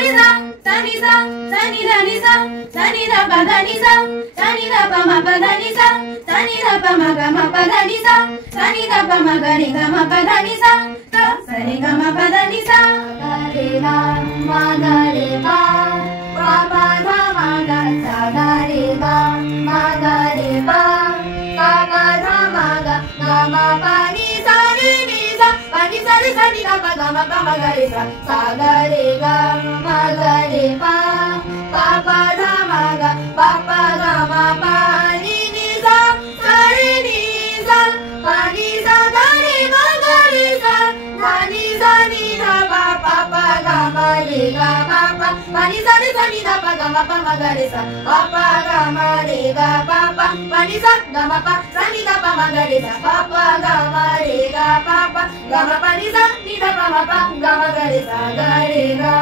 ni sa sa ni da ni sa sa ni da pa da ni sa sa ni da pa ma pa da ni sa sa ni da pa ma pa da ni sa sa ni da pa ma ga pa da ni sa sa ni ga ma pa da ni sa ga re ga ma ga re pa pa pa ga ma ga sa ga re ga ma ga re pa pa pa ga ma ga pa ni sa re ni sa pa ni sa re sa ni da pa ma ga re sa ga re ga ma ga re pa pa pa ga ma pa ni ni sa re ni sa pa ni sa ga re ma ga re sa ni sa ni da pa pa ga ma re ga pa ni sa re sa ni da pa ma ga re sa pa ga ma re ga pa ni sa ga ma pa sa ni da pa ma ga re sa pa ga ma re ga pa ga ma pa ni sa ni da pa ma ga re sa ga re ga